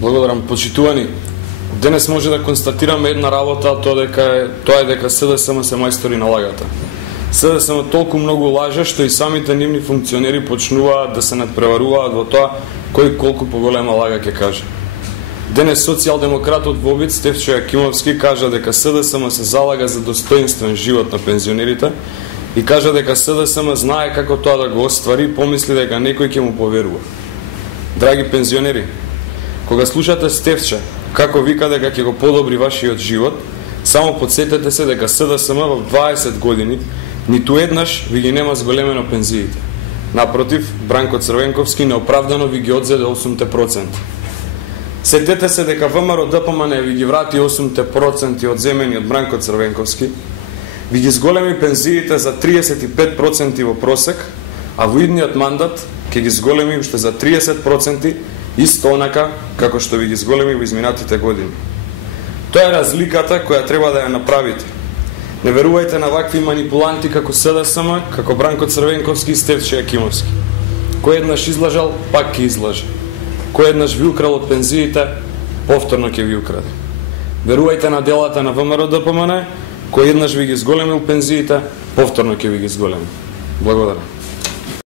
Благодарам, почитувани. Денес може да констатираме една работа, тоа е дека СДСМ се мајстори на лагата. СДСМ толку многу лаже што и самите нивни функционери почнуваат да се надпреваруваат во тоа кој колку поголема лага ќе каже. Денес социјалдемократот во обид Стефчо Јакимовски кажа дека СДСМ се залага за достоинствен живот на пензионерите и кажа дека СДСМ знае како тоа да го оствари и помисли дека некој ќе му поверува. Драги пензионери, кога слушате Стефче како вика дека ќе го подобри вашиот живот, само подсетете се дека СДСМ во 20 години ниту еднаш ви ги нема зголемено пензиите. Напротив, Бранко Црвенковски неоправдано ви ги одзеде 8%. Сетете се дека ВМРО ДПМН ви ги врати 8% одземени од Бранко Црвенковски, ви ги зголеми пензиите за 35% во просек, а во идниот мандат ќе ги зголеми уште за 30%, исто онака како што ви ги зголеми во изминатите години. Тоа е разликата која треба да ја направите. Не верувајте на вакви манипуланти како СДСМ, како Бранко Црвенковски и Стефчо Јакимовски. Кој еднаш излажал, пак ќе излаже. Кој еднаш ви украл од пензиите, повторно ќе ви украде. Верувајте на делата на ВМРО ДПМН, кој еднаш ви ги зголемил пензиите, повторно ќе ви ги зголеми. Благодарам.